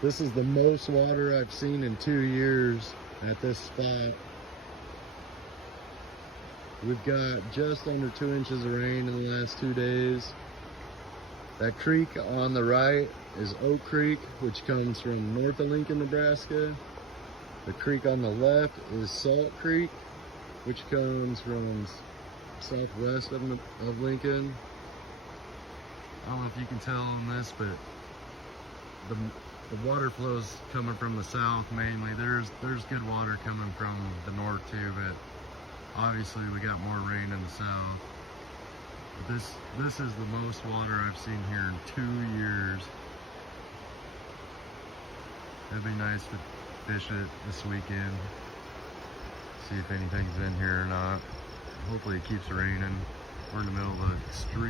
This is the most water I've seen in 2 years at this spot. We've got just under 2 inches of rain in the last 2 days. That creek on the right is Oak Creek, which comes from north of Lincoln, Nebraska. The creek on the left is Salt Creek, which comes from southwest of Lincoln. I don't know if you can tell on this, but the water flows coming from the south mainly. There's good water coming from the north too, but obviously we got more rain in the south. But this is the most water I've seen here in 2 years. It'd be nice to fish it this weekend. See if anything's in here or not. Hopefully it keeps raining. We're in the middle of a stream.